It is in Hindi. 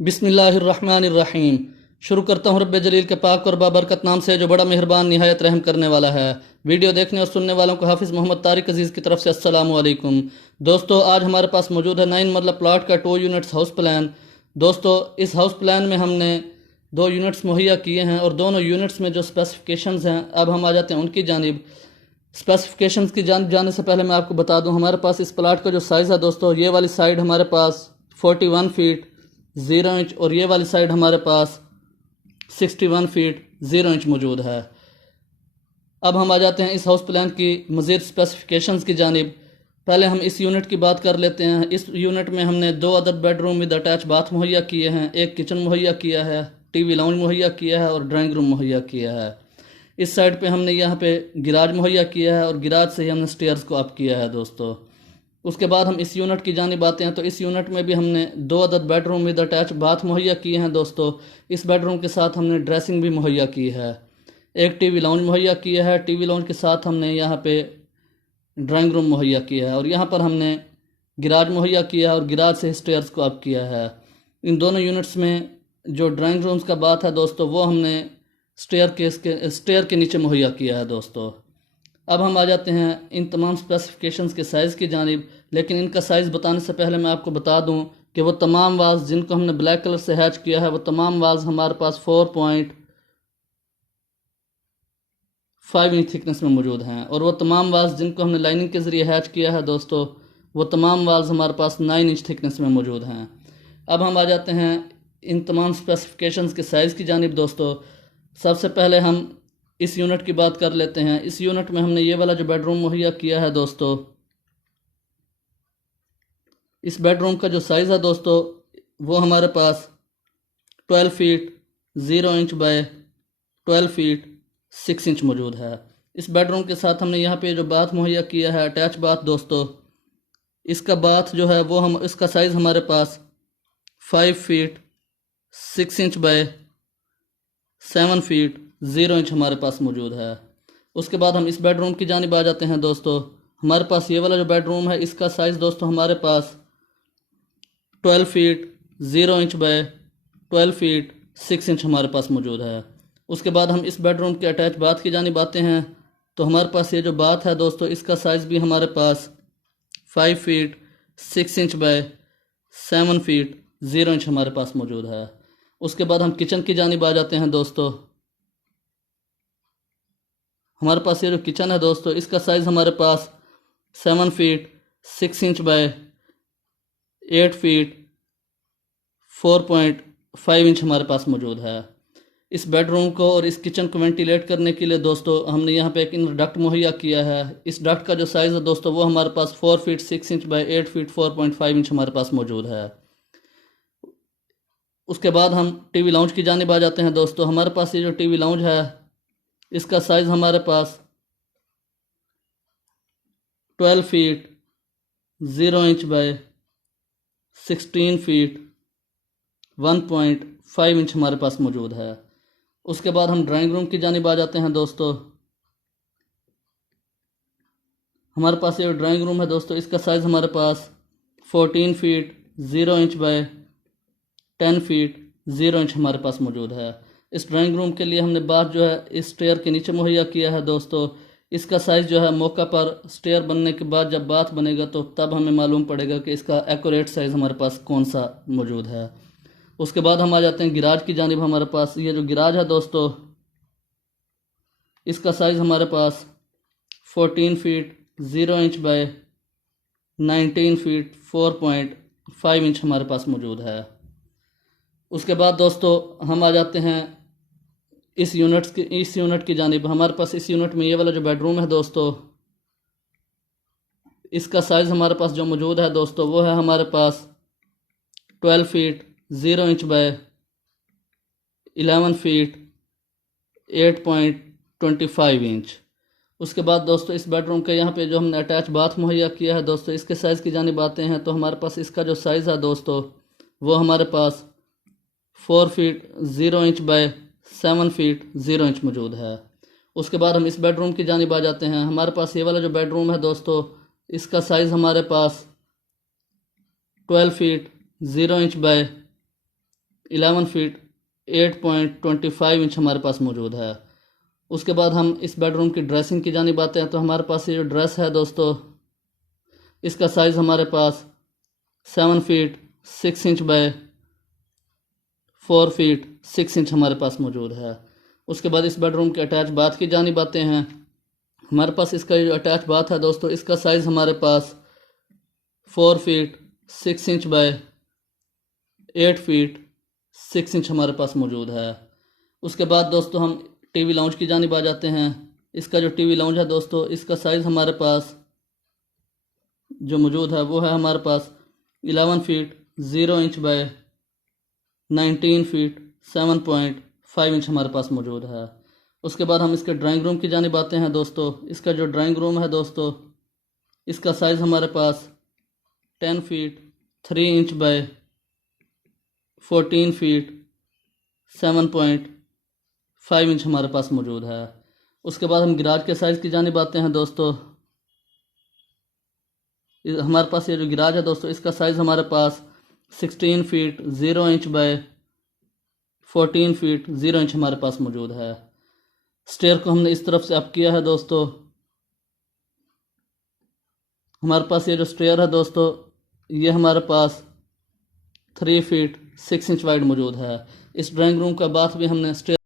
बिस्मिल्लाहिर्रहमानिर्रहीम। शुरू करता हूँ रब्बे जलील के पाक और बाबरकत नाम से जो बड़ा मेहरबान निहायत रहम करने वाला है। वीडियो देखने और सुनने वालों को हाफिज़ मोहम्मद तारिक अजीज़ की तरफ से अस्सलामु अलैकुम। दोस्तों, आज हमारे पास मौजूद है 9 मरला प्लाट का 2 यूनिट्स हाउस प्लान। दोस्तों, इस हाउस प्लान में हमने 2 यूनिट्स मुहैया किए हैं और दोनों यूनिट्स में जो स्पेसिफिकेशंस हैं, अब हम आ जाते हैं उनकी जानिब। स्पेसिफिकेशंस की जानिब जाने से पहले मैं आपको बता दूं, हमारे पास इस प्लाट का जो साइज़ है दोस्तों, ये वाली साइड हमारे पास 41 फीट 0 इंच और ये वाली साइड हमारे पास 61 फीट 0 इंच मौजूद है। अब हम आ जाते हैं इस हाउस प्लान की मज़ीद स्पेसिफिकेशंस की जानिब। पहले हम इस यूनिट की बात कर लेते हैं। इस यूनिट में हमने 2 अदद बेडरूम विद अटैच बाथ मुहैया किए हैं, एक किचन मुहैया किया है, टीवी लाउंज मुहैया किया है और ड्राइंग रूम मुहैया किया है। इस साइड पे हमने यहाँ पे गिराज मुहैया किया है और गिराज से ही हमने स्टेयर्स को अप किया है दोस्तों। उसके बाद हम इस यूनिट की जानिब आते हैं, तो इस यूनिट में भी हमने 2 अदद बेडरूम विद अटैच बाथ मुहैया किए हैं दोस्तों। इस बेडरूम के साथ हमने ड्रेसिंग भी मुहैया की है, एक टीवी लाउंज मुहैया किया है, टीवी लाउंज के साथ हमने यहाँ पे ड्राइंग रूम मुहैया किया है और यहाँ पर हमने गिराज मुहैया किया है और गिराज से स्टेयर्स को अप किया है। इन दोनों यूनिट्स में जो ड्राइंग रूम्स का बात है दोस्तों, वो हमने स्टेयर के नीचे मुहैया किया है दोस्तों। अब हम आ जाते हैं इन तमाम स्पेसिफिकेशंस के साइज़ की जानिब। लेकिन इनका साइज़ बताने से पहले मैं आपको बता दूं कि वो तमाम वाल्स जिनको हमने ब्लैक कलर से हैच किया है, वो तमाम वाल्स हमारे पास 4.5 इंच थिकनेस में मौजूद हैं और वो तमाम वाल्स जिनको हमने लाइनिंग के ज़रिए हैच किया है दोस्तों, वो तमाम वाल्स हमारे पास 9 इंच थिकनेस में मौजूद हैं। अब हम आ जाते हैं इन तमाम स्पेसिफिकेशंस के साइज़ की जानिब दोस्तों। सबसे पहले हम इस यूनिट की बात कर लेते हैं। इस यूनिट में हमने ये वाला जो बेडरूम मुहैया किया है दोस्तों, इस बेडरूम का जो साइज़ है दोस्तों, वो हमारे पास 12 feet 0 inch by 12 feet 6 inch मौजूद है। इस बेडरूम के साथ हमने यहाँ पे जो बाथ मुहैया किया है, अटैच बाथ दोस्तों, इसका बाथ जो है वो हम इसका साइज़ हमारे पास 5 feet 6 inch by 7 feet 0 inch हमारे पास मौजूद है। उसके बाद हम इस बेडरूम की जानिब आ जाते हैं दोस्तों। हमारे पास ये वाला जो बेडरूम है, इसका साइज़ दोस्तों हमारे पास 12 feet 0 inch by 12 feet 6 inch हमारे पास मौजूद है। उसके बाद हम इस बेडरूम के अटैच बाथ की जानिब आते हैं, तो हमारे पास ये जो बाथ है दोस्तों, इसका साइज़ भी हमारे पास 5 feet 6 inch by 7 feet 0 inch हमारे पास मौजूद है। उसके बाद हम किचन की जानिब आ जाते हैं दोस्तों। हमारे पास ये जो किचन है दोस्तों, इसका साइज़ हमारे पास 7 feet 6 inch by 8 feet 4.5 inch हमारे पास मौजूद है। इस बेडरूम को और इस किचन को वेंटिलेट करने के लिए दोस्तों हमने यहाँ पे एक इनर डक्ट मुहैया किया है। इस डक्ट का जो साइज़ है दोस्तों, वो हमारे पास 4 feet 6 inch by 8 feet 4.5 inch हमारे पास मौजूद है। उसके बाद हम टीवी लाउंज की जानिब आ जाते हैं दोस्तों। हमारे पास ये जो टीवी लाउंज है, इसका साइज़ हमारे पास 12 feet 0 inch by 16 feet 1.5 inch हमारे पास मौजूद है। उसके बाद हम ड्राइंग रूम की जानिब आ जाते हैं दोस्तों। हमारे पास ये ड्राइंग रूम है दोस्तों, इसका साइज़ हमारे पास 14 feet 0 inch by 10 feet 0 inch हमारे पास मौजूद है। इस ड्राइंग रूम के लिए हमने बाथ जो है इस स्टेयर के नीचे मुहैया किया है दोस्तों। इसका साइज़ जो है मौका पर स्टेयर बनने के बाद जब बाथ बनेगा तो तब हमें मालूम पड़ेगा कि इसका एक्यूरेट साइज़ हमारे पास कौन सा मौजूद है। उसके बाद हम आ जाते हैं गिराज की जानिब। हमारे पास ये जो गिराज है दोस्तों, इसका साइज़ हमारे पास 14 feet 0 inch by 19 feet 4.5 inch हमारे पास मौजूद है। उसके बाद दोस्तों हम आ जाते हैं इस यूनिट की जानिब। हमारे पास इस यूनिट में ये वाला जो बेडरूम है दोस्तों, इसका साइज़ हमारे पास जो मौजूद है दोस्तों, वो है हमारे पास 12 feet 0 inch by 11 feet 8.25 inch. उसके बाद दोस्तों इस बेडरूम के यहाँ पे जो हमने अटैच बाथ मुहैया किया है दोस्तों, इसके साइज़ की जानिब आते हैं, तो हमारे पास इसका जो साइज़ है दोस्तों, वो हमारे पास 4 feet 0 inch by 7 feet 0 inch मौजूद है। उसके बाद हम इस बेडरूम की जानिब आ जाते हैं। हमारे पास ये वाला जो बेडरूम है दोस्तों, इसका साइज़ हमारे पास 12 feet 0 inch by 11 feet 8.25 inch हमारे पास मौजूद है। उसके बाद हम इस बेडरूम की ड्रेसिंग की जानिब आते हैं। तो हमारे पास ये जो ड्रेस है दोस्तों, इसका साइज़ हमारे पास 7 feet 6 inch by 4 feet 6 inch हमारे पास मौजूद है। उसके बाद इस बेडरूम के अटैच बाथ की जानिब आते हैं। हमारे पास इसका जो अटैच बाथ है दोस्तों, इसका साइज़ हमारे पास 4 feet 6 inch by 8 feet 6 inch हमारे पास मौजूद है। उसके बाद दोस्तों हम टीवी लाउंज की जानिब आ जाते हैं। इसका जो टीवी लाउंज है दोस्तों, इसका साइज़ हमारे पास जो मौजूद है वो है हमारे पास 11 feet 0 inch by 19 feet 7.5 inch हमारे पास मौजूद है। उसके बाद हम इसके ड्राइंग रूम की जानिब आते हैं दोस्तों। इसका जो ड्राइंग रूम है दोस्तों, इसका साइज़ हमारे पास 10 feet 3 inch by 14 feet 7.5 inch हमारे पास मौजूद है। उसके बाद हम गिराज के साइज़ की जानिब आते हैं दोस्तों। हमारे पास ये जो गिराज है दोस्तों, इसका साइज़ हमारे पास 16 feet 0 inch by 14 feet 0 inch हमारे पास मौजूद है। स्टेयर को हमने इस तरफ से अप किया है दोस्तों। हमारे पास ये जो स्टेयर है दोस्तों, ये हमारे पास 3 फीट 6 इंच वाइड मौजूद है। इस ड्राइंग रूम का बाथ भी हमने स्टेयर